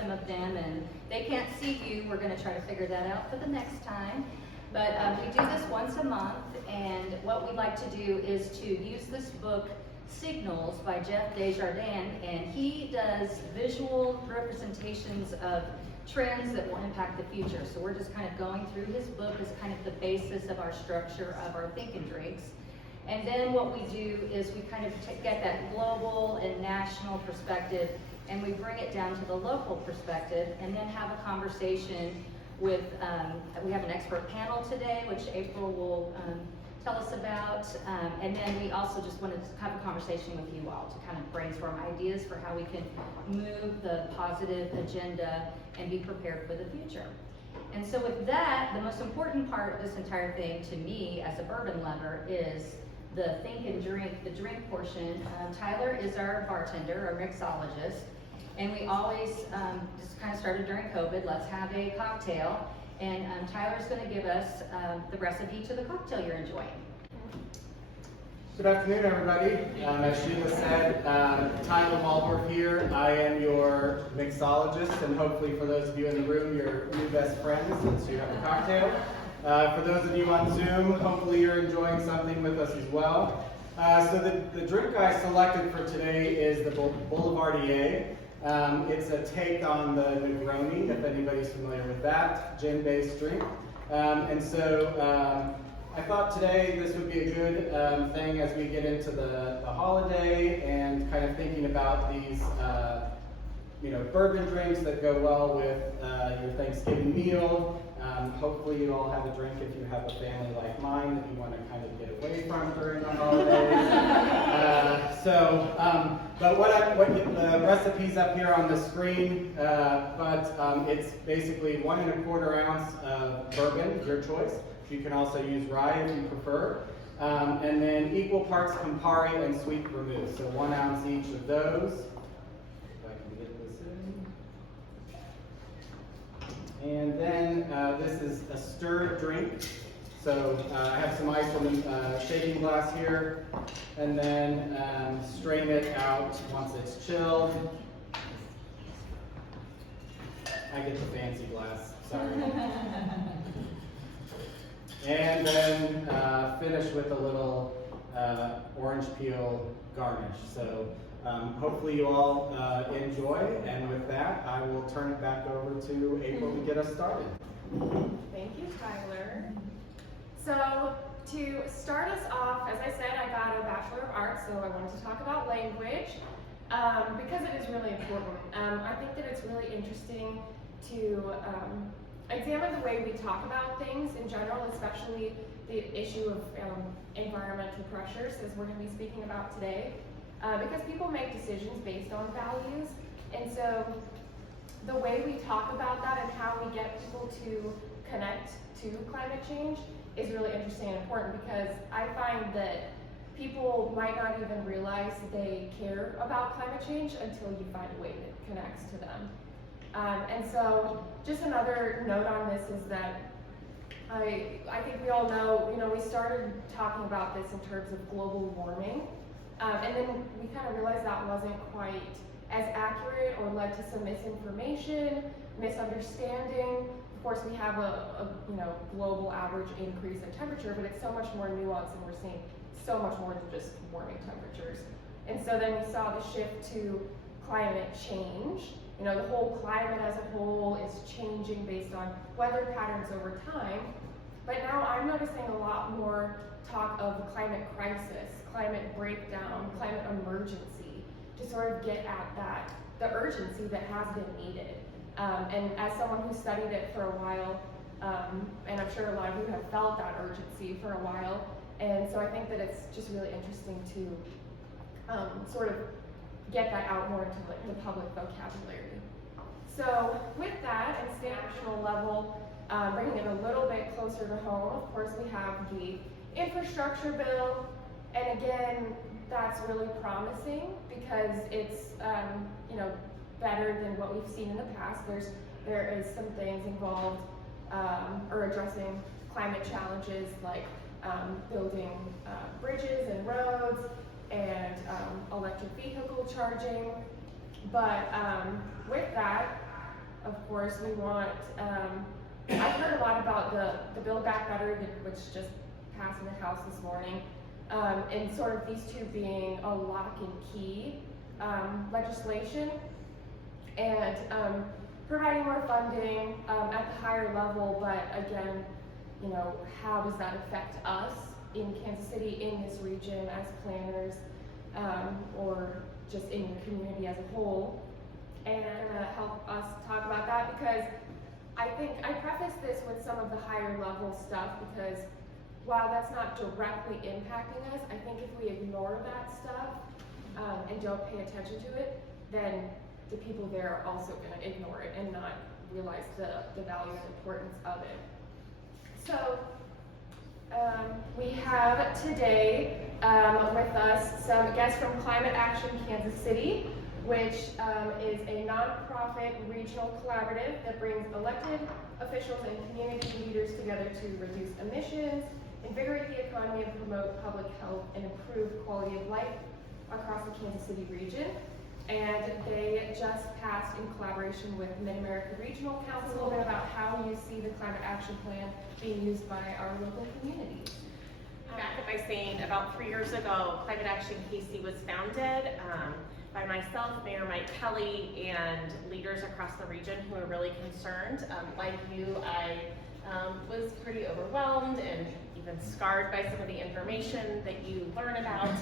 some of them, and they can't see you. We're going to try to figure that out for the next time. But we do this once a month, and what we like to do is to use this book, Signals by Jeff Desjardins, and he does visual representations of trends that will impact the future. So we're just kind of going through his book as kind of the basis of our structure of our Think and Drinks. And then what we do is we kind of get that global and national perspective, and we bring it down to the local perspective, and then have a conversation with, we have an expert panel today, which April will tell us about, and then we also just wanted to have a conversation with you all to kind of brainstorm ideas for how we can move the positive agenda and be prepared for the future. And so with that, the most important part of this entire thing to me as a bourbon lover is the think and drink, the drink portion. Tyler is our bartender, our mixologist, and we always just kind of started during COVID, let's have a cocktail. And Tyler's going to give us the recipe to the cocktail you're enjoying. Good afternoon, everybody. As Sheila said, Tyler Waldorf here. I am your mixologist, and hopefully for those of you in the room, your new best friends since you have a cocktail. For those of you on Zoom, hopefully you're enjoying something with us as well. So the drink I selected for today is the Boulevardier. It's a take on the Negroni, if anybody's familiar with that, gin-based drink. And so I thought today this would be a good thing as we get into the holiday and kind of thinking about these bourbon drinks that go well with your Thanksgiving meal. Hopefully you all have a drink if you have a family like mine that you want to kind of get away from during the holidays. But the recipe's up here on the screen, but it's basically 1 1/4 ounce of bourbon, your choice. You can also use rye if you prefer. And then equal parts Campari and sweet vermouth, so 1 ounce each of those. If I can get this in. And then this is a stirred drink. So I have some ice from the shaking glass here, and then strain it out once it's chilled. I get the fancy glass, sorry. And then finish with a little orange peel garnish. So hopefully you all enjoy, and with that, I will turn it back over to April to get us started. Thank you, Tyler. So to start us off, as I said, I got a Bachelor of Arts, so I wanted to talk about language because it is really important. I think that it's really interesting to examine the way we talk about things in general, especially the issue of environmental pressures, as we're going to be speaking about today, because people make decisions based on values, and so the way we talk about that and how we get people to connect to climate change is really interesting and important, because I find that people might not even realize they care about climate change until you find a way that connects to them. And so just another note on this is that I think we all know, we started talking about this in terms of global warming, and then we kind of realized that wasn't quite as accurate or led to some misinformation, misunderstanding. Of course, we have a global average increase in temperature, but it's so much more nuanced, and we're seeing so much more than just warming temperatures. And so then we saw the shift to climate change. The whole climate as a whole is changing based on weather patterns over time. But now I'm noticing a lot more talk of climate crisis, climate breakdown, climate emergency, to sort of get at the urgency that has been needed. And as someone who studied it for a while, and I'm sure a lot of you have felt that urgency for a while, and so I think that it's just really interesting to sort of get that out more into the public vocabulary. So with that, at state national level, bringing it a little bit closer to home, of course we have the infrastructure bill, and again, that's really promising because it's better than what we've seen in the past. There is some things involved or addressing climate challenges like building bridges and roads and electric vehicle charging. But with that, of course, we want, I've heard a lot about the Build Back Better, which just passed in the House this morning, and sort of these two being a lock and key legislation, and providing more funding at the higher level, but again, you know, how does that affect us in Kansas City, in this region, as planners, or just in your community as a whole, and help us talk about that, because I think I preface this with some of the higher level stuff, because while that's not directly impacting us, I think if we ignore that stuff and don't pay attention to it, then the people there are also going to ignore it and not realize the value and importance of it. So we have today with us some guests from Climate Action Kansas City, which is a nonprofit regional collaborative that brings elected officials and community leaders together to reduce emissions, invigorate the economy, and promote public health and improve quality of life across the Kansas City region. And they just passed, in collaboration with Mid-America Regional Council, a little bit about how you see the Climate Action Plan being used by our local communities. Back up by saying about 3 years ago, Climate Action KC was founded by myself, Mayor Mike Kelly, and leaders across the region who are really concerned. Like you, I was pretty overwhelmed and even scarred by some of the information that you learn about.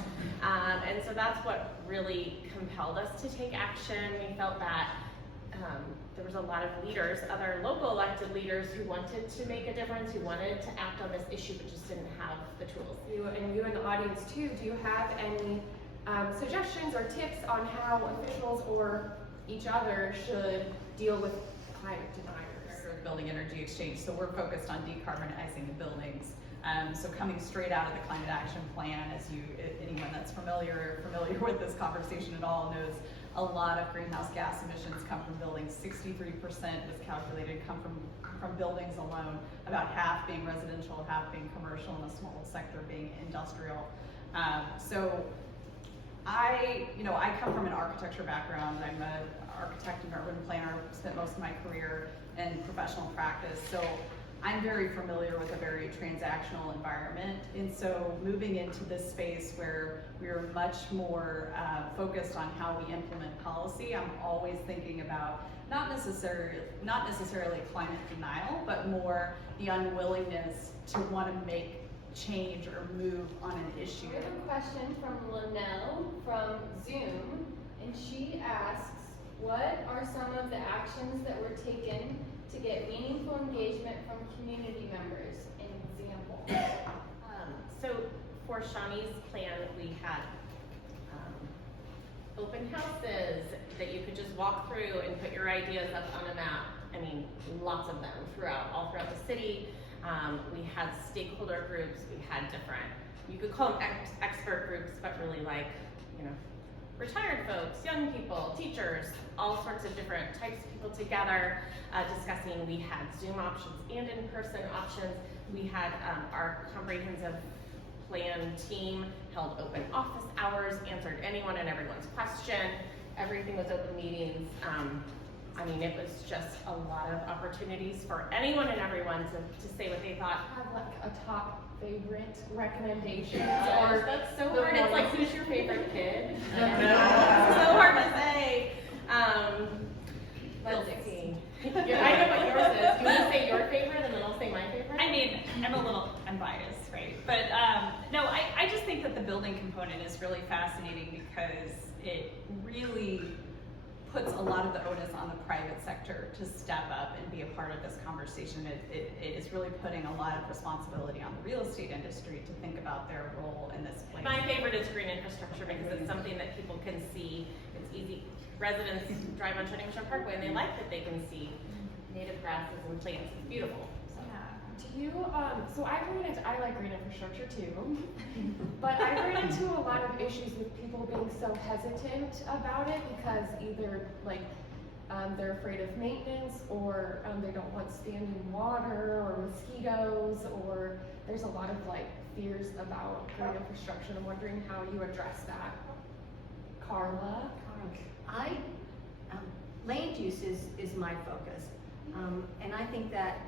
And so that's what really compelled us to take action. We felt that there was a lot of leaders, other local elected leaders, who wanted to make a difference, who wanted to act on this issue, but just didn't have the tools. You in the audience too, do you have any suggestions or tips on how officials or each other should deal with climate deniers? Building energy exchange, so we're focused on decarbonizing the buildings. So coming straight out of the Climate Action Plan, anyone that's familiar with this conversation at all knows a lot of greenhouse gas emissions come from buildings. 63% was calculated come from buildings alone, about half being residential, half being commercial, and a small sector being industrial. So I come from an architecture background. I'm an architect and urban planner, spent most of my career in professional practice. So I'm very familiar with a very transactional environment. And so moving into this space where we're much more focused on how we implement policy, I'm always thinking about not necessarily climate denial, but more the unwillingness to want to make change or move on an issue. We have a question from Linnell from Zoom, and she asks, what are some of the actions that were taken to get meaningful engagement from community members? An example. So for Shawnees Plan, we had open houses that you could just walk through and put your ideas up on a map. I mean, lots of them all throughout the city. We had stakeholder groups, we had different, you could call them expert groups, but really like, retired folks, young people, teachers, all sorts of different types of people together discussing. We had Zoom options and in-person options. We had our comprehensive plan team held open office hours, answered anyone and everyone's question. Everything was open meetings. It was just a lot of opportunities for anyone and everyone to say what they thought. Have like a top favorite recommendation? Or that's so hard. It's like, who's your favorite kid? No. So hard to say. Let's see. I know what yours is. Do you want to say your favorite and then I'll say my favorite? I'm biased, right? But no, I just think that the building component is really fascinating because it really puts a lot of the onus on the private sector to step up and be a part of this conversation. It is really putting a lot of responsibility on the real estate industry to think about their role in this place. My favorite is green infrastructure because it's something that people can see. It's easy. Residents drive on Shawnees Parkway and they like that they can see native grasses and plants. It's beautiful. Do you, so I like green infrastructure too, but I ran into a lot of issues with people being so hesitant about it because either they're afraid of maintenance, or they don't want standing water or mosquitoes, or there's a lot of fears about green infrastructure. I'm wondering how you address that. Carla? Lane use is my focus. And I think that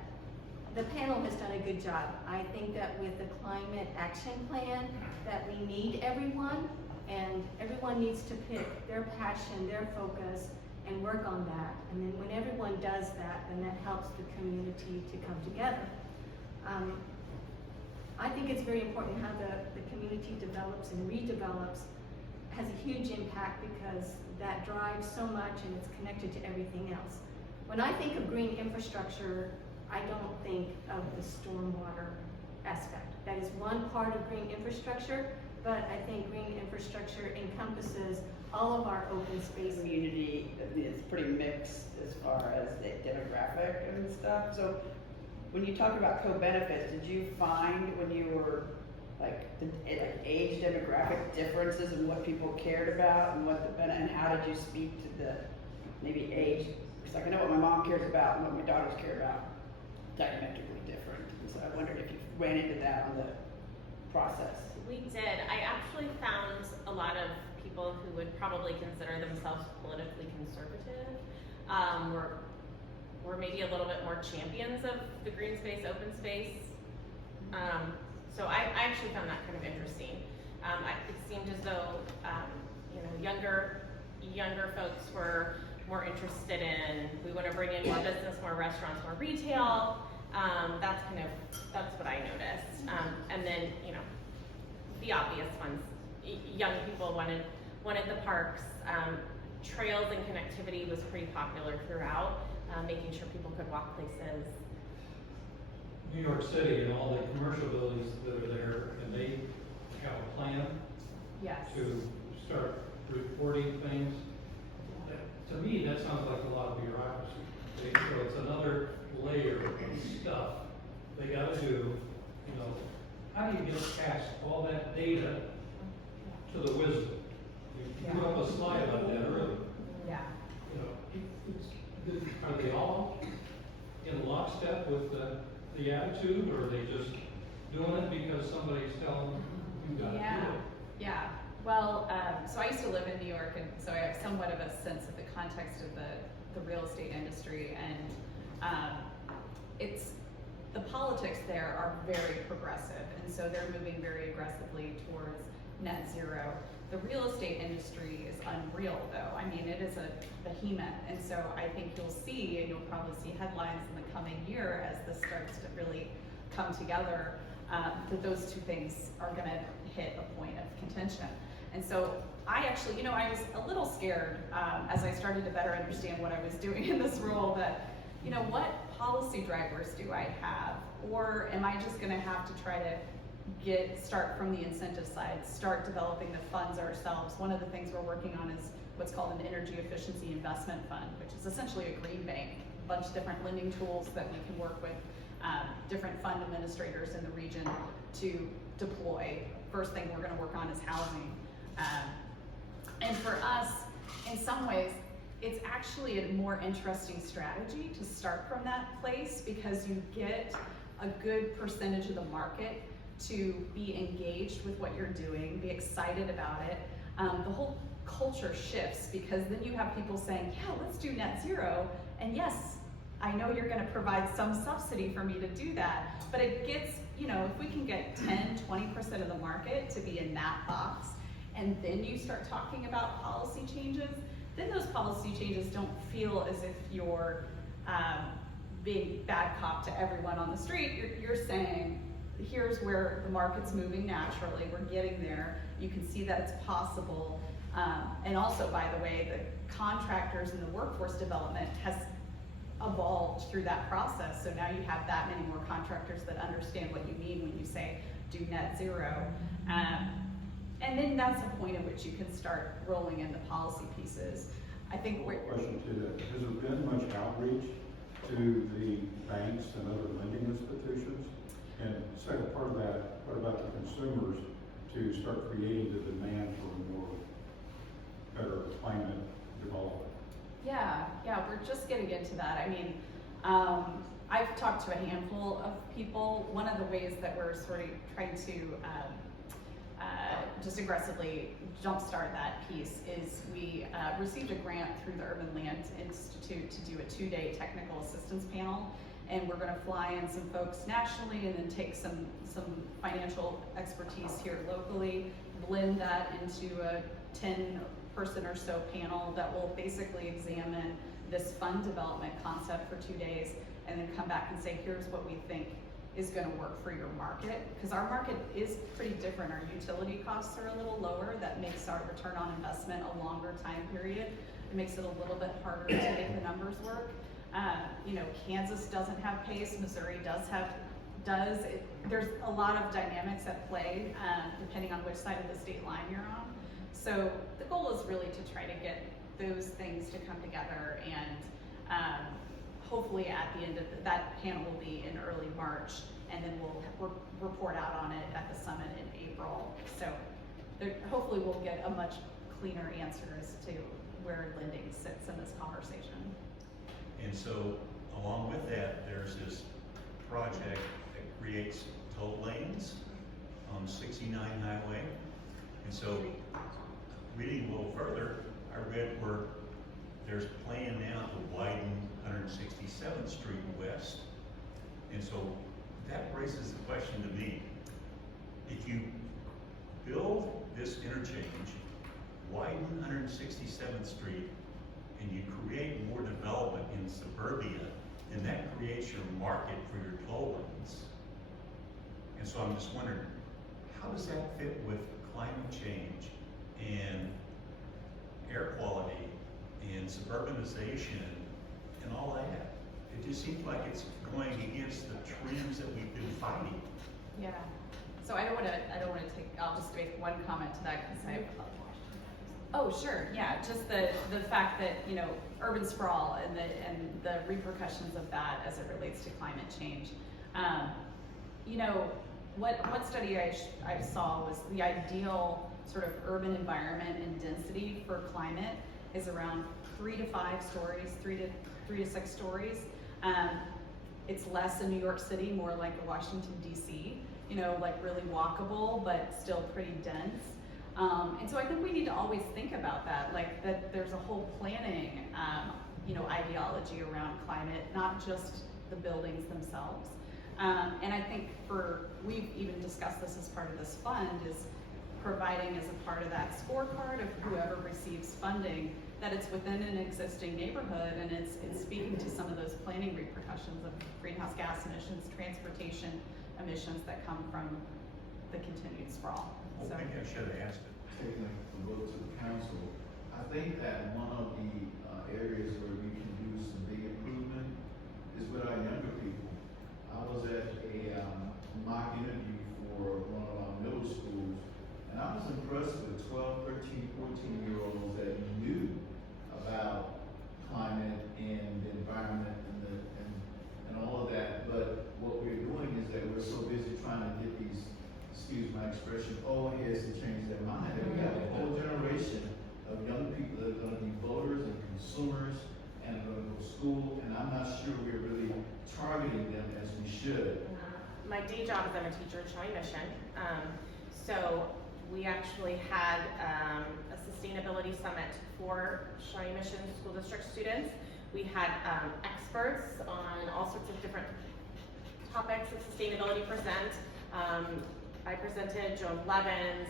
the panel has done a good job. I think that with the climate action plan, that we need everyone, and everyone needs to pick their passion, their focus, and work on that. And then when everyone does that, then that helps the community to come together. I think it's very important how the community develops and redevelops has a huge impact, because that drives so much and it's connected to everything else. When I think of green infrastructure, I don't think of the stormwater aspect. That is one part of green infrastructure, but I think green infrastructure encompasses all of our open space. Community is pretty mixed as far as the demographic and stuff. So when you talk about co-benefits, did you find when you were like age demographic differences in what people cared about and what and how did you speak to the maybe age? Because like I know what my mom cares about and what my daughters care about, diametrically different. And so I wondered if you ran into that on the process. We did. I actually found a lot of people who would probably consider themselves politically conservative were maybe a little bit more champions of the green space, open space. So I actually found that kind of interesting. It seemed as though younger folks were more interested in, we want to bring in more business, more restaurants, more retail. That's what I noticed. And then the obvious ones, young people wanted the parks. Trails and connectivity was pretty popular throughout, making sure people could walk places. New York City and all the commercial buildings that are there, and they have a plan Yes. to start reporting things. To me, that sounds like a lot of bureaucracy. So it's another layer of stuff they gotta do. How do you get past all that data to the wisdom? You put up a slide on that earlier. Yeah. Are they all in lockstep with the attitude, or are they just doing it because somebody's telling them you gotta do it? Yeah. Well, so I used to live in New York, and so I have somewhat of a sense of the context of the real estate industry, and it's the politics there are very progressive, and so they're moving very aggressively towards net zero. The real estate industry is unreal, though. I mean, it is a behemoth, and so I think you'll see, and you'll probably see headlines in the coming year as this starts to really come together, that those two things are going to hit a point of contention. And so I actually, I was a little scared as I started to better understand what I was doing in this role, that, what policy drivers do I have? Or am I just going to have to try to start from the incentive side, start developing the funds ourselves? One of the things we're working on is what's called an energy efficiency investment fund, which is essentially a green bank, a bunch of different lending tools that we can work with different fund administrators in the region to deploy. First thing we're going to work on is housing. And for us, in some ways, it's actually a more interesting strategy to start from that place, because you get a good percentage of the market to be engaged with what you're doing, be excited about it. The whole culture shifts, because then you have people saying, yeah, let's do net zero. And yes, I know you're gonna provide some subsidy for me to do that, but it gets, if we can get 10, 20% of the market to be in that box, and then you start talking about policy changes, then those policy changes don't feel as if you're being bad cop to everyone on the street. You're saying, here's where the market's moving naturally, we're getting there, you can see that it's possible. And also, by the way, the contractors and the workforce development has evolved through that process. So now you have that many more contractors that understand what you mean when you say do net zero. And then that's a point at which you can start rolling in the policy pieces. I think we're— Question to that. Has there been much outreach to the banks and other lending institutions? And second part of that, what about the consumers to start creating the demand for more better climate development? Yeah, we're just getting into that. I mean, I've talked to a handful of people. One of the ways that we're sort of trying to just aggressively jumpstart that piece is we received a grant through the Urban Land Institute to do a 2-day technical assistance panel, and we're going to fly in some folks nationally and then take some financial expertise here locally, blend that into a 10-person or so panel that will basically examine this fund development concept for 2 days, and then come back and say, here's what we think is going to work for your market, because our market is pretty different. Our utility costs are a little lower. That makes our return on investment a longer time period. It makes it a little bit harder to make the numbers work. You know, Kansas doesn't have PACE, Missouri does. There's a lot of dynamics at play depending on which side of the state line you're on. So the goal is really to try to get those things to come together, and hopefully at the end of that panel will be in early March, and then we'll report out on it at the summit in April. So hopefully we'll get a much cleaner answer as to where lending sits in this conversation. And so along with that, there's this project that creates toll lanes on 69 highway. And so reading a little further, I read where there's a plan now to widen 167th Street West. And so that raises the question to me, if you build this interchange, widen 167th Street, and you create more development in suburbia, then that creates your market for your toll lanes. And so I'm just wondering, how does that fit with climate change and air quality and suburbanization and all that? It just seems like it's going against the trends that we've been fighting. Yeah. So I don't want to take. I'll just make one comment to that because I. Oh, sure. Yeah. Just the fact that, you know, urban sprawl and the repercussions of that as it relates to climate change. You know, what study I saw was the ideal sort of urban environment and density for climate is around 3 to 5 stories, 3 to 6 stories. It's less in New York City, more like Washington, D.C., you know, like really walkable, but still pretty dense. And so I think we need to always think about that, like that there's a whole planning, you know, ideology around climate, not just the buildings themselves. And I think we've even discussed this as part of this fund, is providing as a part of that scorecard of whoever receives funding, that it's within an existing neighborhood and it's speaking to some of those planning repercussions of greenhouse gas emissions, transportation emissions that come from the continued sprawl. Well, So. maybe I should have asked it. Taking a vote to the council, I think that one of the areas where we can do some big improvement is with our younger people. I was at a mock interview for one of our middle schools, and I was impressed with 12, 13, 14-year-olds that knew about climate and the environment and all of that. But what we're doing is that we're so busy trying to get these, excuse my expression, old heads to change their mind. And we have a whole generation of young people that are going to be voters and consumers and are going to go to school, and I'm not sure we're really targeting them as we should. My day job is I'm a teacher at Shawnee Mission. So we actually had a sustainability summit for Shawnee Mission School District students. We had experts on all sorts of different topics of sustainability present. I presented, Joan Levins,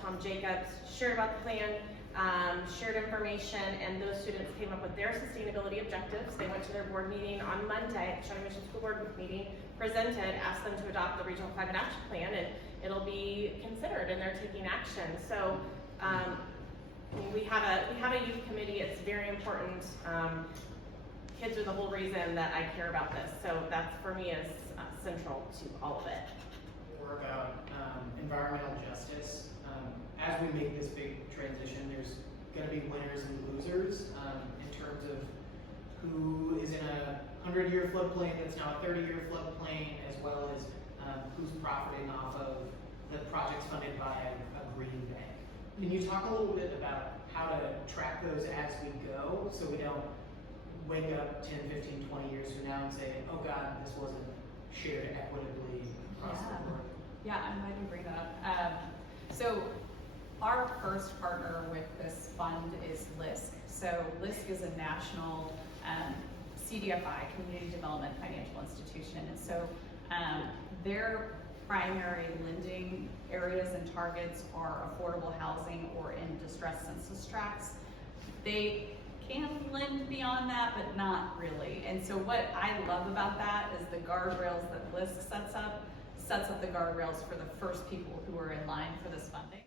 Tom Jacobs, shared about the plan, shared information, and those students came up with their sustainability objectives. They went to their board meeting on Monday, Shawnee Mission School Board meeting, presented, asked them to adopt the Regional Climate Action Plan, and it'll be considered, and they're taking action. So we have a youth committee. It's very important. Kids are the whole reason that I care about this. So that's, for me, is central to all of it. Work on environmental justice. As we make this big transition, there's going to be winners and losers in terms of who is in a 100-year floodplain that's now a 30-year floodplain, as well as who's profiting off of the projects funded by a green bank. Can you talk a little bit about how to track those as we go, so we don't wake up 10, 15, 20 years from now and say, oh God, this wasn't shared equitably across the board? Yeah, I'm glad you bring that up. So our first partner with this fund is LICS. So LICS is a national CDFI, Community Development Financial Institution. And so their primary lending areas and targets are affordable housing or in distressed census tracts. They can lend beyond that, but not really. And so what I love about that is the guardrails that LISC sets up the guardrails for the first people who are in line for this funding.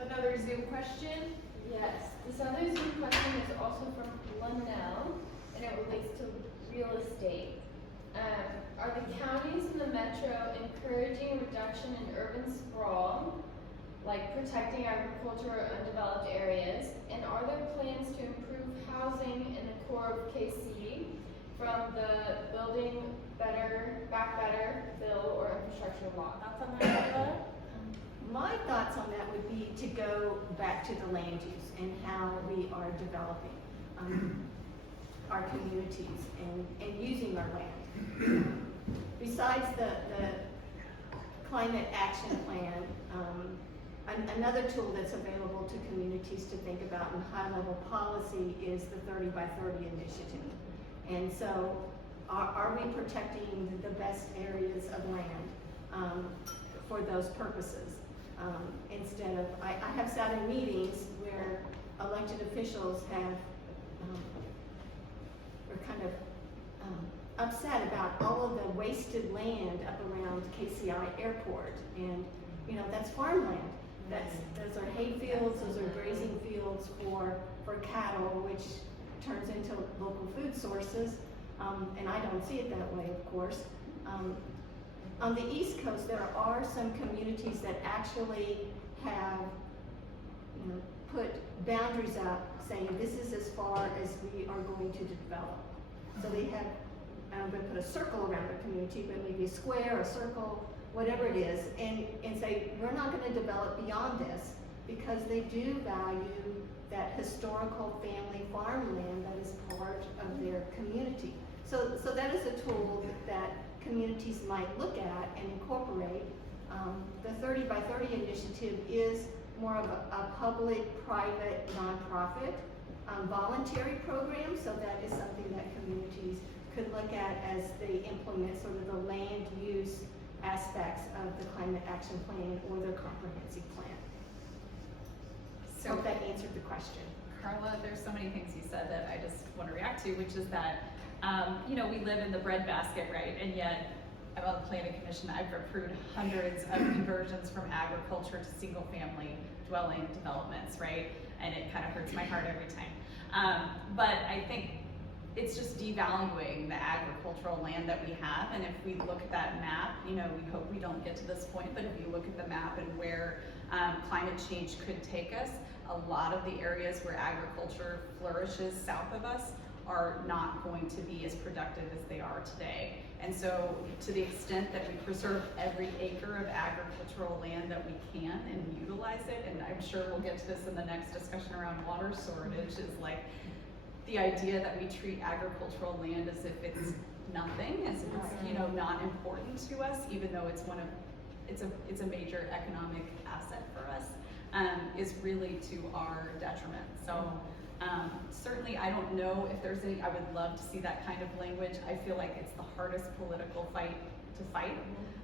Another Zoom question? Yes, this other Zoom question is also from Linnell, and it relates to real estate. Are the counties in the metro encouraging reduction in urban sprawl, like protecting agricultural undeveloped areas? And are there plans to improve housing in the core of KC from the Building Better, Back Better bill or infrastructure law? Thoughts on that, Sheila? My thoughts on that would be to go back to the land use and how we are developing our communities and using our land. Besides the climate action plan, another tool that's available to communities to think about in high-level policy is the 30 by 30 initiative. And so are we protecting the best areas of land for those purposes? Instead of, I have sat in meetings where elected officials have, were kind of upset about all of the wasted land up around KCI Airport. And, you know, that's farmland. Those are hay fields, those are grazing fields for for cattle, which turns into local food sources, and I don't see it that way, of course. On the East Coast, there are some communities that actually have, put boundaries up, saying this is as far as we are going to develop. So they have, I'm going to put a circle around the community, but maybe a square, a circle, whatever it is, and say, we're not going to develop beyond this, because they do value that historical family farmland that is part of their community. So that is a tool that communities might look at and incorporate. The 30 by 30 initiative is more of a public-private nonprofit voluntary program, so that is something that communities could look at as they implement sort of the land use aspects of the climate action plan or their comprehensive plan. So Hope that answered the question. Carla, there's so many things you said that I just want to react to, which is that, we live in the breadbasket, right? And yet, I'm on the planning commission, I've approved hundreds of conversions from agriculture to single family dwelling developments, right? And it kind of hurts my heart every time. But I think it's just devaluing the agricultural land that we have. And if we look at that map, we hope we don't get to this point, but if you look at the map and where climate change could take us, a lot of the areas where agriculture flourishes south of us are not going to be as productive as they are today. And so to the extent that we preserve every acre of agricultural land that we can and utilize it, and I'm sure we'll get to this in the next discussion around water shortage, is like the idea that we treat agricultural land as if it's nothing, as if it's not important to us, even though it's a major economic asset for us, is really to our detriment. So certainly I don't know if there's any, I would love to see that kind of language. I feel like it's the hardest political fight to fight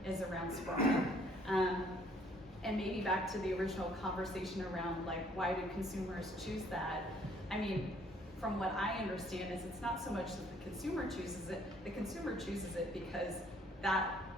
is around sprawl. And maybe back to the original conversation around like, why do consumers choose that? I mean, from what I understand is it's not so much that the consumer chooses it, the consumer chooses it because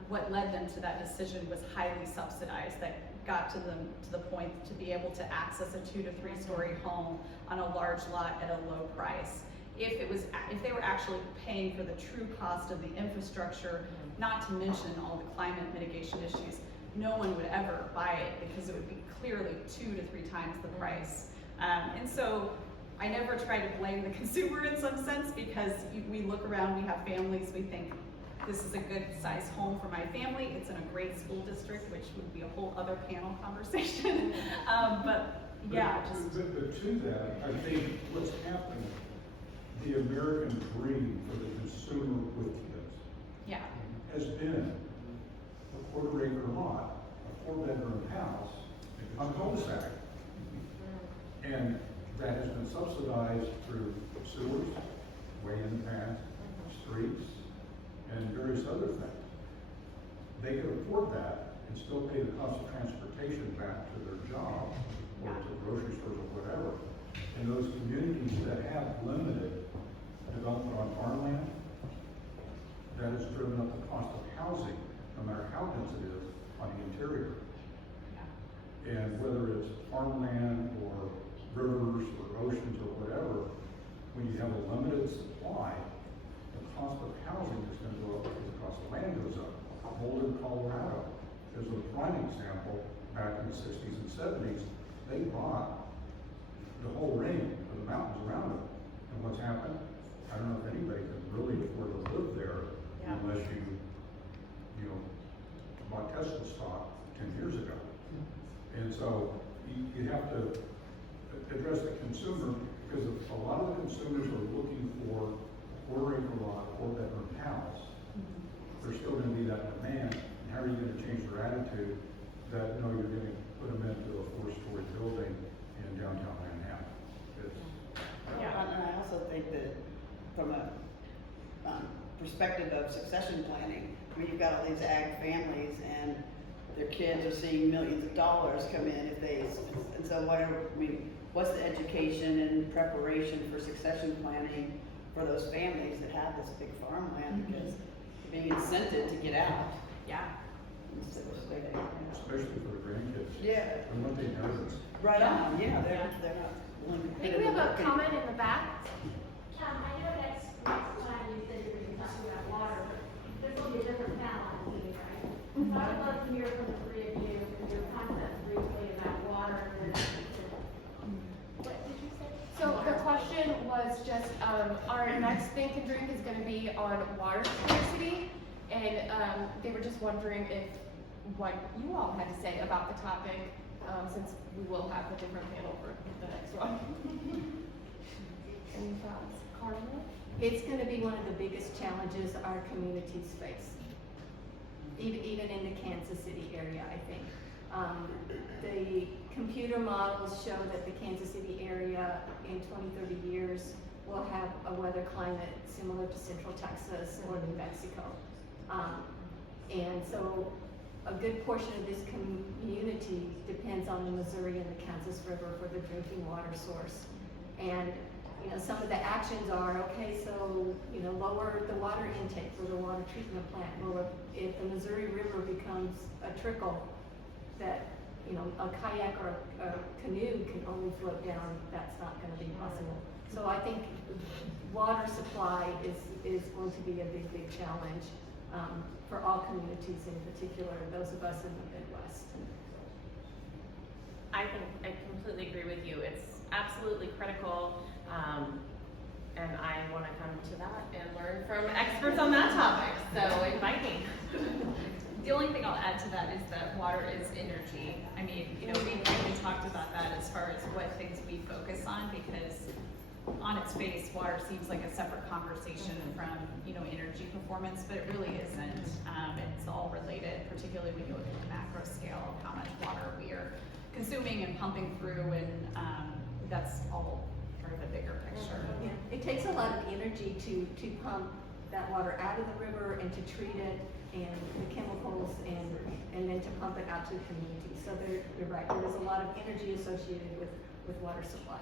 what led them to that decision was highly subsidized, that got to them to the point to be able to access a 2 to 3 story home on a large lot at a low price. If they were actually paying for the true cost of the infrastructure, not to mention all the climate mitigation issues, no one would ever buy it because it would be clearly 2 to 3 times the price. And so I never try to blame the consumer in some sense, because we look around, we have families, we think this is a good size home for my family, it's in a great school district, which would be a whole other panel conversation. But to that, I think what's happening, the American dream for the consumer with kids has been a 1/4 acre lot, a 4-bedroom house on cul-de-sac. And that has been subsidized through sewers, way-in paths, streets, and various other things. They could afford that and still pay the cost of transportation back to their job or to grocery stores or whatever. And those communities that have limited development on farmland, that has driven up the cost of housing, no matter how dense it is, on the interior. And whether it's farmland or rivers or oceans or whatever, when you have a limited supply, the cost of housing is going to go up because the cost of land goes up. Boulder, Colorado is a prime example. Back in the 60s and 70s, they bought the whole ring of the mountains around it. And what's happened? I don't know if anybody can really afford to live there unless you bought Tesla stock 10 years ago. And so you have to address the consumer, because a lot of the consumers are looking for a 1/4 acre lot, 4-bedroom house. There's still going to be that demand. And how are you going to change their attitude that you're going to put them into a 4-story building in downtown Manhattan? And I also think that from a perspective of succession planning, I mean, you've got all these ag families and their kids are seeing millions of dollars come in and so what's the education and preparation for succession planning for those families that have this big farmland, because they're being incented to get out. Instead of staying. Especially for the grandkids. Yeah. And what they know. Right on, they're not. willing to I put think in we the have a work and- comment in the back. I know next time you said you were gonna talk about water, but this will be a different panel on meeting, right? So I would love to hear from the three of you, your concept briefly about water and what did you say? So the question was just, our next Think and Drink is gonna be on water scarcity, and, they were just wondering if, what you all had to say about the topic, since we will have a different panel for the next one. Any thoughts, Carla? It's gonna be one of the biggest challenges our communities face. Even in the Kansas City area, I think. The computer models show that the Kansas City area in 20, 30 years will have a weather climate similar to Central Texas or New Mexico. And so a good portion of this community depends on the Missouri and the Kansas River for the drinking water source. And some of the actions are, okay, so, lower the water intake for the water treatment plant. Well, if the Missouri River becomes a trickle that, a kayak or a canoe can only float down, that's not gonna be possible. So I think water supply is going to be a big, big challenge, for all communities, in particular, those of us in the Midwest. I think I completely agree with you. It's absolutely critical, and I want to come to that and learn from experts on that topic. So invite me. The only thing I'll add to that is that water is energy. I mean, we talked about that as far as what things we focus on, because on its face, water seems like a separate conversation from, energy performance, but it really isn't. It's all related, particularly when you look at the macro scale of how much water we are consuming and pumping through, and that's all part of a bigger picture. Yeah, it takes a lot of energy to pump that water out of the river and to treat it and the chemicals and then to pump it out to the community. So you're right, there is a lot of energy associated with water supply.